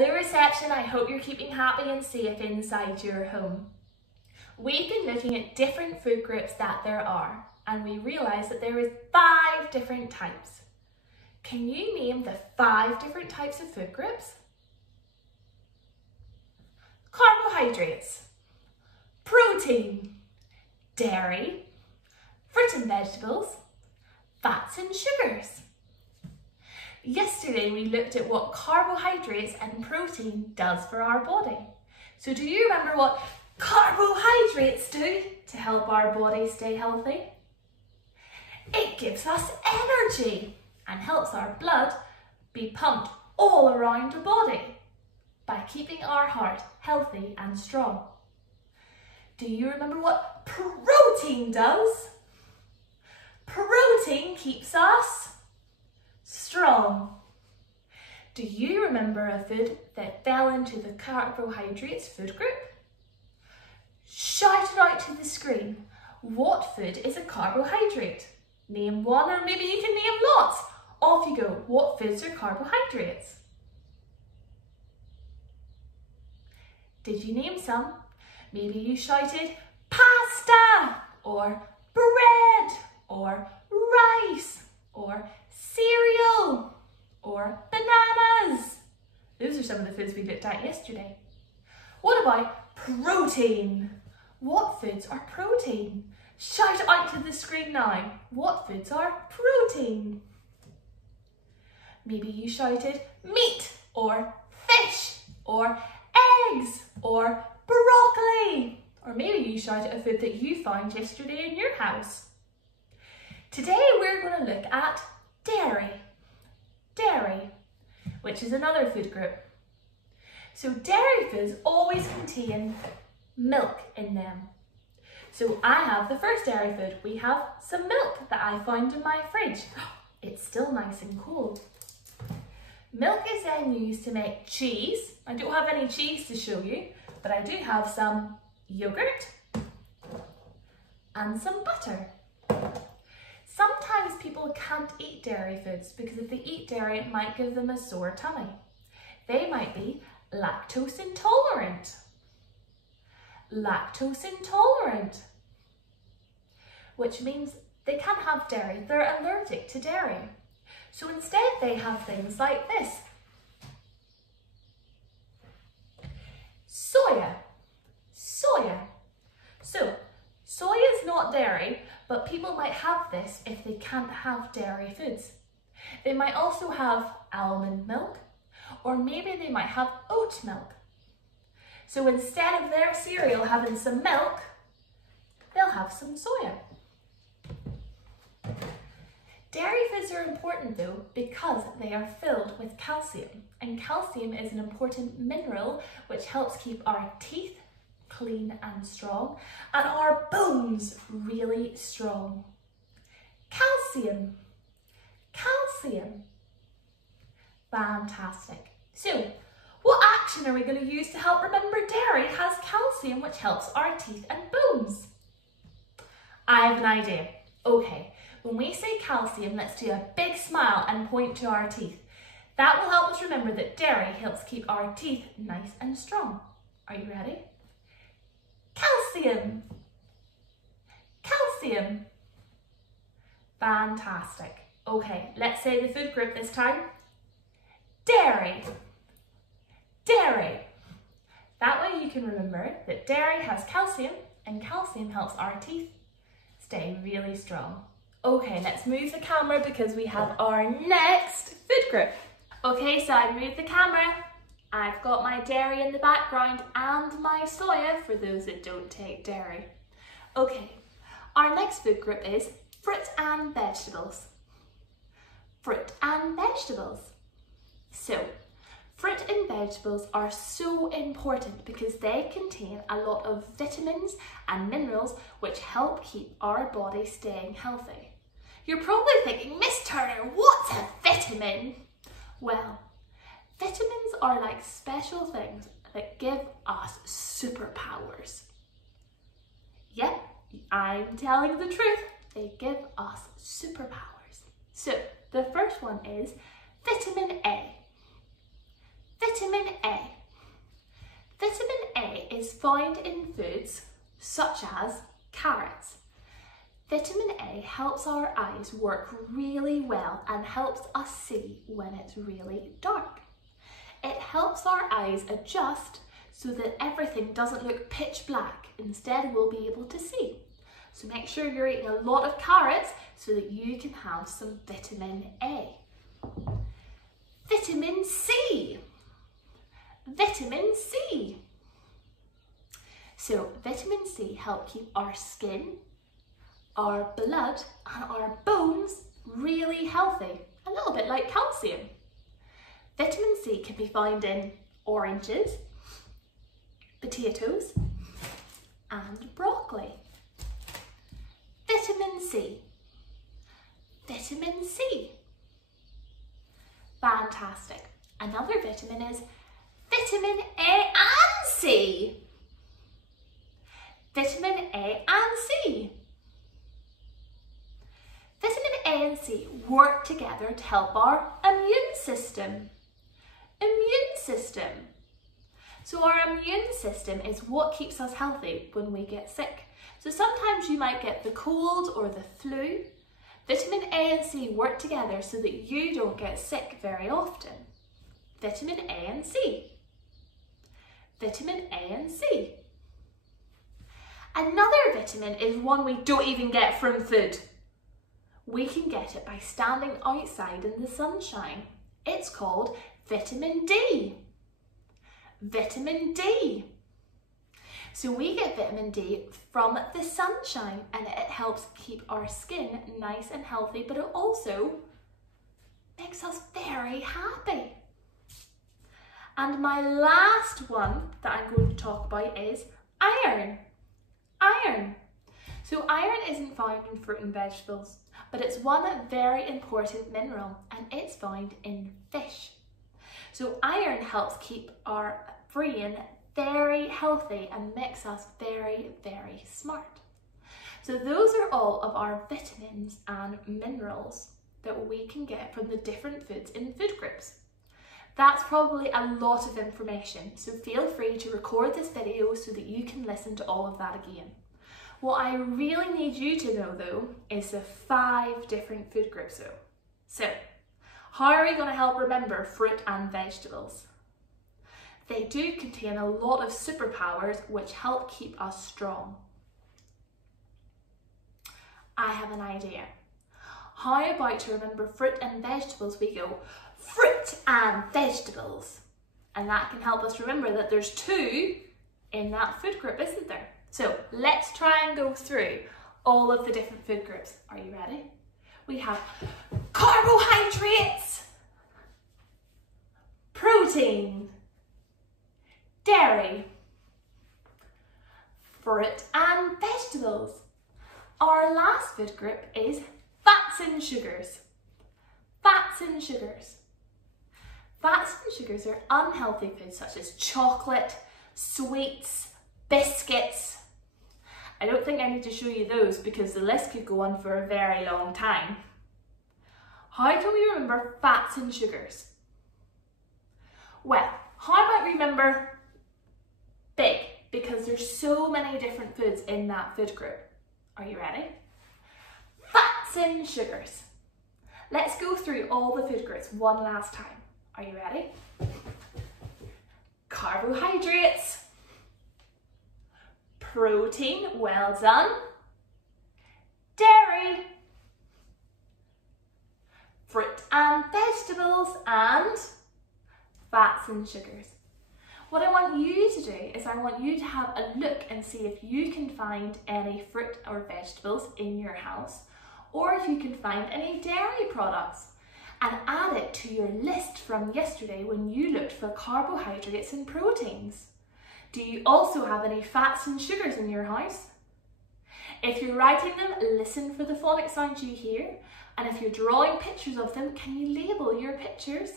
Hello reception, I hope you're keeping happy and safe inside your home. We've been looking at different food groups that there are, and we realised that there is 5 different types. Can you name the 5 different types of food groups? Carbohydrates, protein, dairy, fruit and vegetables, fats and sugars. Yesterday we looked at what carbohydrates and protein does for our body. So do you remember what carbohydrates do to help our body stay healthy? It gives us energy and helps our blood be pumped all around the body by keeping our heart healthy and strong. Do you remember what protein does? Protein keeps us strong. Do you remember a food that fell into the carbohydrates food group? Shout it out to the screen. What food is a carbohydrate? Name one, or maybe you can name lots. Off you go. What foods are carbohydrates? Did you name some? Maybe you shouted pasta, or bread, or rice, or cereal, or bananas. Those are some of the foods we looked at yesterday. What about protein? What foods are protein? Shout it out to the screen now. What foods are protein? Maybe you shouted meat, or fish, or eggs, or broccoli. Or maybe you shouted a food that you found yesterday in your house. Today we're going to look at dairy, which is another food group. So dairy foods always contain milk in them. So I have the first dairy food. We have some milk that I found in my fridge. It's still nice and cold. Milk is then used to make cheese. I don't have any cheese to show you, but I do have some yogurt and some butter. Sometimes people can't eat dairy foods because if they eat dairy, it might give them a sore tummy. They might be lactose intolerant. Lactose intolerant, which means they can't have dairy. They're allergic to dairy. So instead they have things like this. Soya. So, soya is not dairy, but people might have this if they can't have dairy foods. They might also have almond milk, or maybe they might have oat milk. So instead of their cereal having some milk, they'll have some soya. Dairy foods are important though because they are filled with calcium, and calcium is an important mineral which helps keep our teeth clean and strong and our bones really strong. Calcium. Fantastic. So, what action are we going to use to help remember dairy has calcium which helps our teeth and bones? I have an idea. Okay, when we say calcium, let's do a big smile and point to our teeth. That will help us remember that dairy helps keep our teeth nice and strong. Are you ready? Calcium. Fantastic. Okay, let's say the food group this time. Dairy. That way you can remember that dairy has calcium and calcium helps our teeth stay really strong. Okay, let's move the camera because we have our next food group. Okay, so I moved the camera. I've got my dairy in the background and my soya for those that don't take dairy. Okay, our next food group is fruit and vegetables. So, fruit and vegetables are so important because they contain a lot of vitamins and minerals which help keep our body staying healthy. You're probably thinking, Miss Turner, what's a vitamin? Well, vitamins are like special things that give us superpowers. Yep, I'm telling the truth. They give us superpowers. So, the first one is vitamin A. Vitamin A found in foods such as carrots. Vitamin A helps our eyes work really well and helps us see when it's really dark. It helps our eyes adjust so that everything doesn't look pitch black. Instead, we'll be able to see. So make sure you're eating a lot of carrots so that you can have some vitamin A. Vitamin C. Vitamin C. So vitamin C helps keep our skin, our blood and our bones really healthy, a little bit like calcium. Vitamin C can be found in oranges, potatoes and broccoli. Vitamin C. Vitamin C. Fantastic. Another vitamin is vitamin A and C. Vitamin A and C. Vitamin A and C work together to help our immune system. Immune system. So our immune system is what keeps us healthy when we get sick. So sometimes you might get the cold or the flu. Vitamin A and C work together so that you don't get sick very often. Vitamin A and C. Vitamin A and C. Another vitamin is one we don't even get from food. We can get it by standing outside in the sunshine. It's called vitamin D. Vitamin D. So we get vitamin D from the sunshine and it helps keep our skin nice and healthy, but it also makes us very happy. And my last one that I'm going to talk about is iron. Iron. So iron isn't found in fruit and vegetables, but it's one very important mineral and it's found in fish. So iron helps keep our brain very healthy and makes us very, very smart. So those are all of our vitamins and minerals that we can get from the different foods in food groups. That's probably a lot of information, so feel free to record this video so that you can listen to all of that again. What I really need you to know though is the 5 different food groups though. So, how are we going to help remember fruit and vegetables? They do contain a lot of superpowers which help keep us strong. I have an idea. How about to remember fruit and vegetables we go, fruit and vegetables. And that can help us remember that there's 2 in that food group, isn't there? So let's try and go through all of the different food groups. Are you ready? We have carbohydrates, protein, dairy, fruit and vegetables. Our last food group is fats and sugars. Fats and sugars. Fats and sugars are unhealthy foods such as chocolate, sweets, biscuits. I don't think I need to show you those because the list could go on for a very long time. How can we remember fats and sugars? Well, how about remember big, because there's so many different foods in that food group. Are you ready? Fats and sugars. Let's go through all the food groups one last time. Are you ready? Carbohydrates, protein, well done, dairy, fruit and vegetables, and fats and sugars. What I want you to do is I want you to have a look and see if you can find any fruit or vegetables in your house, or if you can find any dairy products, and add it to your list from yesterday when you looked for carbohydrates and proteins. Do you also have any fats and sugars in your house? If you're writing them, listen for the phonic sounds you hear, and if you're drawing pictures of them, can you label your pictures?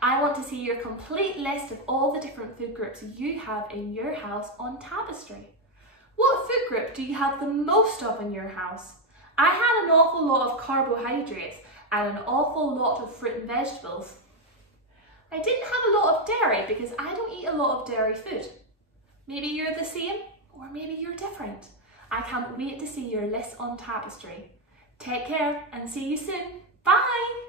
I want to see your complete list of all the different food groups you have in your house on Tapestry. What food group do you have the most of in your house? I had an awful lot of carbohydrates and an awful lot of fruit and vegetables. I didn't have a lot of dairy because I don't eat a lot of dairy food. Maybe you're the same, or maybe you're different. I can't wait to see your list on Tapestry. Take care and see you soon. Bye!